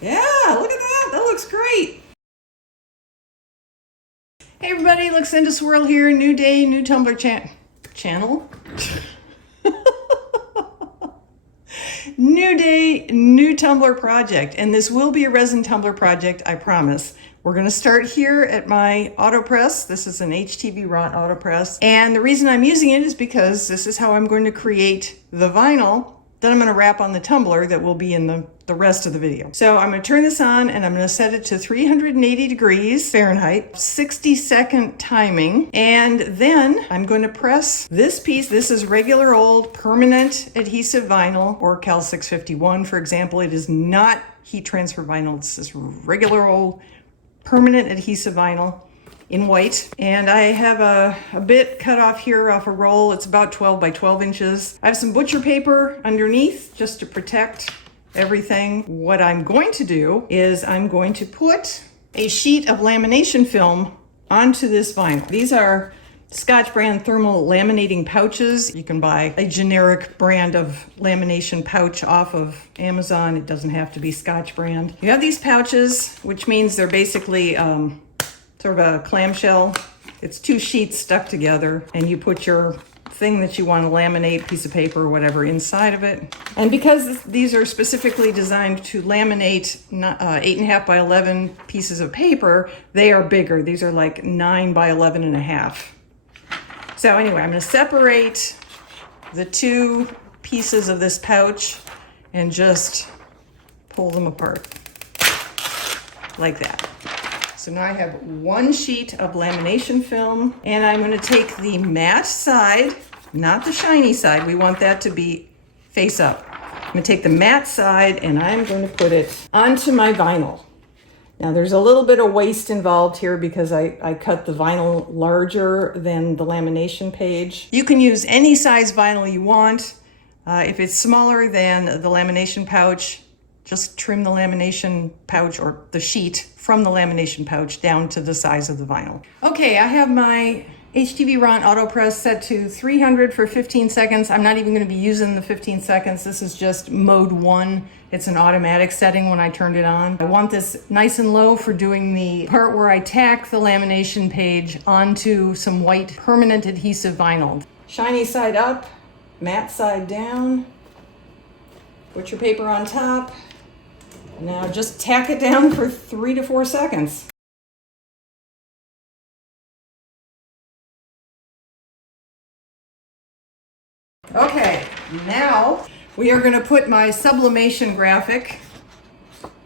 Yeah, look at that. That looks great. Hey everybody, Luxinda Swirl here. New day, new Tumblr channel. New day, new Tumblr project. And this will be a resin Tumblr project, I promise. We're going to start here at my AutoPress. This is an HTV Ront AutoPress. And the reason I'm using it is because this is how I'm going to create the vinyl that I'm going to wrap on the tumbler that will be in the rest of the video. So I'm going to turn this on and I'm going to set it to 380 degrees Fahrenheit, 60-second timing. And then I'm going to press this piece. This is regular old permanent adhesive vinyl, or Cal 651, for example. It is not heat transfer vinyl. It's this regular old permanent adhesive vinyl in white. And I have a bit cut off here off a roll. It's about 12 by 12 inches. I have some butcher paper underneath just to protect everything. What I'm going to do is I'm going to put a sheet of lamination film onto this vinyl. These are Scotch brand thermal laminating pouches. You can buy a generic brand of lamination pouch off of Amazon. It doesn't have to be Scotch brand. You have these pouches, which means they're basically sort of a clamshell. It's two sheets stuck together, and you put your thing that you want to laminate, piece of paper or whatever, inside of it. And because these are specifically designed to laminate 8.5 by 11 pieces of paper, they are bigger. These are like 9 by 11.5. So anyway, I'm going to separate the two pieces of this pouch and just pull them apart like that. So now I have one sheet of lamination film, and I'm going to take the matte side, not the shiny side. We want that to be face up. I'm going to take the matte side and I'm going to put it onto my vinyl. Now there's a little bit of waste involved here because I cut the vinyl larger than the lamination page. You can use any size vinyl you want. If it's smaller than the lamination pouch, just trim the lamination pouch or the sheet from the lamination pouch down to the size of the vinyl. Okay, I have my HTV Ront AutoPress set to 300 for 15 seconds. I'm not even going to be using the 15 seconds. This is just mode 1. It's an automatic setting when I turned it on. I want this nice and low for doing the part where I tack the lamination page onto some white permanent adhesive vinyl. Shiny side up, matte side down. Put your paper on top. Now just tack it down for 3 to 4 seconds. Okay, now we are going to put my sublimation graphic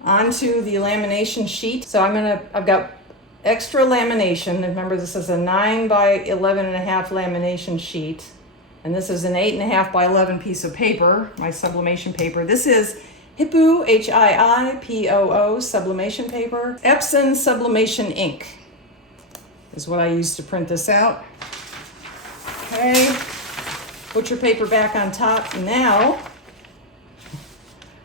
onto the lamination sheet. So I've got extra lamination. Remember, this is a 9 by 11.5 lamination sheet. And this is an 8.5 by 11 piece of paper, my sublimation paper. This is HIPPOO, HIIPOO sublimation paper. Epson sublimation ink is what I use to print this out. Okay, put your paper back on top. Now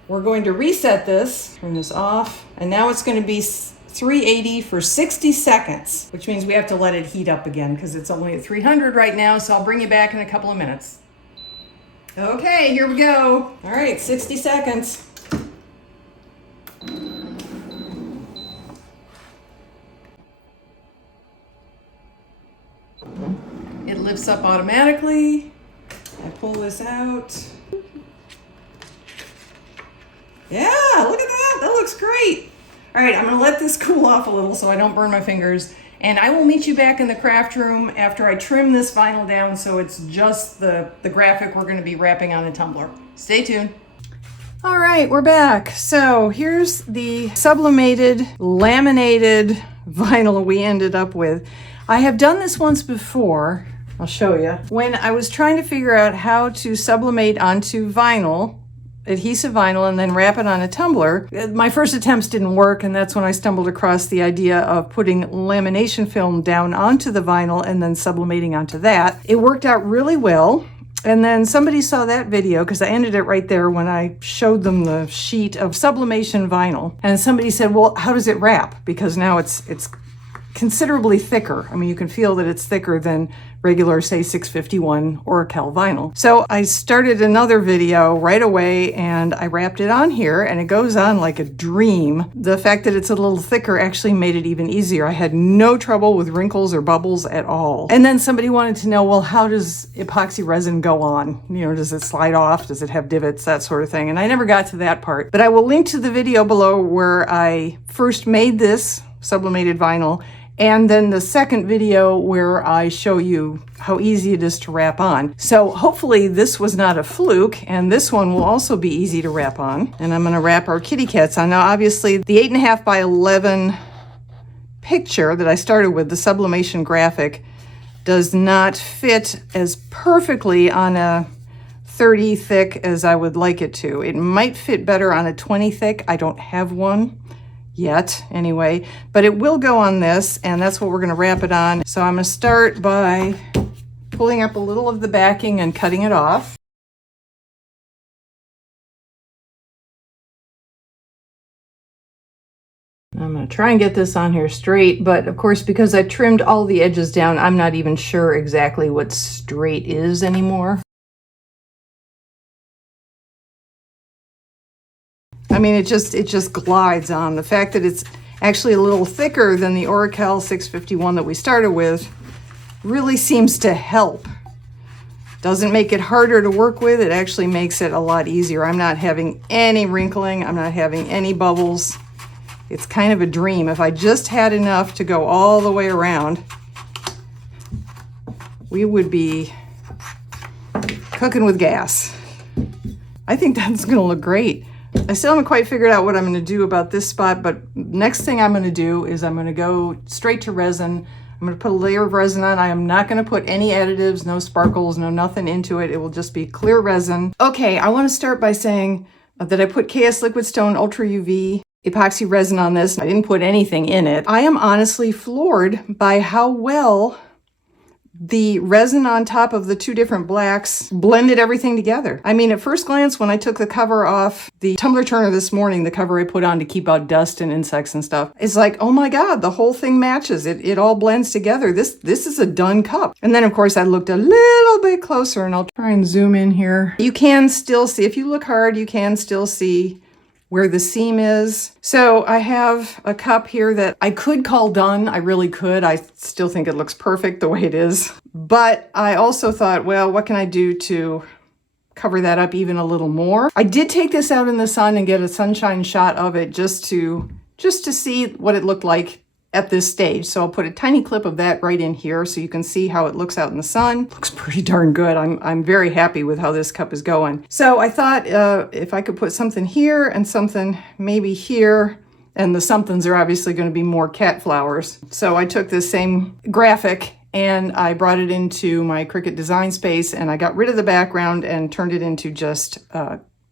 we're going to reset this, turn this off, and now it's going to be 380 for 60 seconds, which means we have to let it heat up again because it's only at 300 right now, so I'll bring you back in a couple of minutes. Okay, here we go. All right, 60 seconds. It lifts up automatically. I pull this out. Yeah, look at that. That looks great. All right, I'm going to let this cool off a little so I don't burn my fingers. And I will meet you back in the craft room after I trim this vinyl down so it's just the graphic we're going to be wrapping on a tumbler. Stay tuned. All right, we're back. So here's the sublimated, laminated vinyl we ended up with. I have done this once before. I'll show you. When I was trying to figure out how to sublimate onto vinyl, adhesive vinyl, and then wrap it on a tumbler, my first attempts didn't work, and that's when I stumbled across the idea of putting lamination film down onto the vinyl and then sublimating onto that. It worked out really well. And then somebody saw that video, because I ended it right there when I showed them the sheet of sublimation vinyl. And somebody said, well, how does it wrap? Because now it's considerably thicker. I mean, you can feel that it's thicker than regular, say, 651 Oracal vinyl. So I started another video right away and I wrapped it on here, and it goes on like a dream. The fact that it's a little thicker actually made it even easier. I had no trouble with wrinkles or bubbles at all. And then somebody wanted to know, well, how does epoxy resin go on? You know, does it slide off? Does it have divots? That sort of thing. And I never got to that part. But I will link to the video below where I first made this sublimated vinyl, and then the second video where I show you how easy it is to wrap on. So hopefully this was not a fluke, and this one will also be easy to wrap on. And I'm gonna wrap our kitty cats on. Now obviously the 8.5 by 11 picture that I started with, the sublimation graphic, does not fit as perfectly on a 30 thick as I would like it to. It might fit better on a 20 thick. I don't have one yet anyway, but it will go on this, and that's what we're going to wrap it on. So I'm going to start by pulling up a little of the backing and cutting it off. I'm going to try and get this on here straight, but of course, because I trimmed all the edges down, I'm not even sure exactly what straight is anymore. I mean, it just glides on. The fact that it's actually a little thicker than the Oracal 651 that we started with really seems to help. Doesn't make it harder to work with. It actually makes it a lot easier. I'm not having any wrinkling. I'm not having any bubbles. It's kind of a dream. If I just had enough to go all the way around, we would be cooking with gas. I think that's going to look great. I still haven't quite figured out what I'm going to do about this spot, but next thing I'm going to do is I'm going to go straight to resin. I'm going to put a layer of resin on. I am not going to put any additives, no sparkles, no nothing into it. It will just be clear resin. Okay, I want to start by saying that I put KS Liquid Stone Ultra UV epoxy resin on this. I didn't put anything in it. I am honestly floored by how well the resin on top of the two different blacks blended everything together. I mean, at first glance, when I took the cover off the tumbler turner this morning, the cover I put on to keep out dust and insects and stuff, it's like, oh my God, the whole thing matches. It all blends together. This is a done cup. And then of course I looked a little bit closer, and I'll try and zoom in here. You can still see, if you look hard, you can still see where the seam is. So I have a cup here that I could call done. I really could. I still think it looks perfect the way it is. But I also thought, well, what can I do to cover that up even a little more? I did take this out in the sun and get a sunshine shot of it just to see what it looked like at this stage. So I'll put a tiny clip of that right in here so you can see how it looks out in the sun. Looks pretty darn good. I'm very happy with how this cup is going. So I thought if I could put something here and something maybe here, and the somethings are obviously going to be more cat flowers. So I took this same graphic and I brought it into my Cricut design space, and I got rid of the background and turned it into just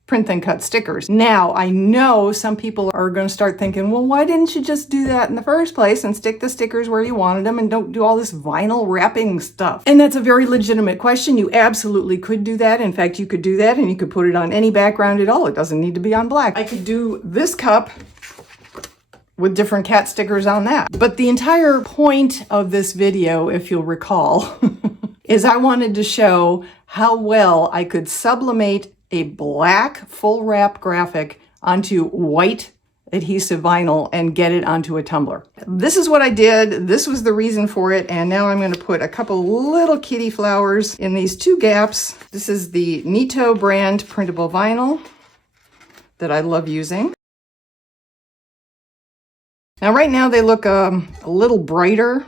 print and cut stickers. Now, I know some people are going to start thinking, well, why didn't you just do that in the first place and stick the stickers where you wanted them and don't do all this vinyl wrapping stuff? And that's a very legitimate question. You absolutely could do that. In fact, you could do that and you could put it on any background at all. It doesn't need to be on black. I could do this cup with different cat stickers on that. But the entire point of this video, if you'll recall, is I wanted to show how well I could sublimate a black full wrap graphic onto white adhesive vinyl and get it onto a tumbler. This is what I did. This was the reason for it. And now I'm going to put a couple little kitty flowers in these two gaps. This is the Nito brand printable vinyl that I love using. Now right now they look a little brighter.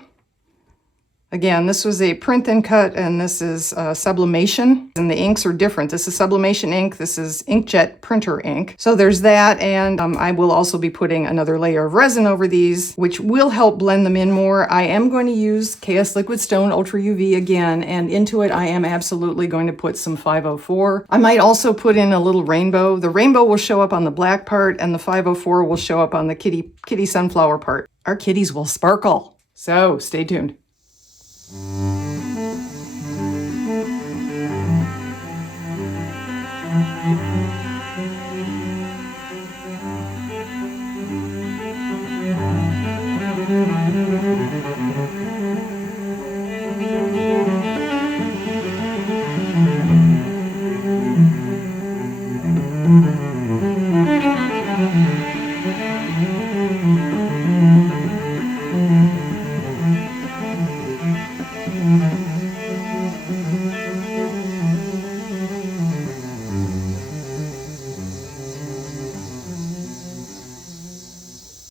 Again, this was a print and cut, and this is sublimation, and the inks are different. This is sublimation ink, this is inkjet printer ink. So there's that, and I will also be putting another layer of resin over these, which will help blend them in more. I am going to use KS Liquid Stone Ultra UV again, and into it I am absolutely going to put some 504. I might also put in a little rainbow. The rainbow will show up on the black part, and the 504 will show up on the kitty sunflower part. Our kitties will sparkle. So stay tuned.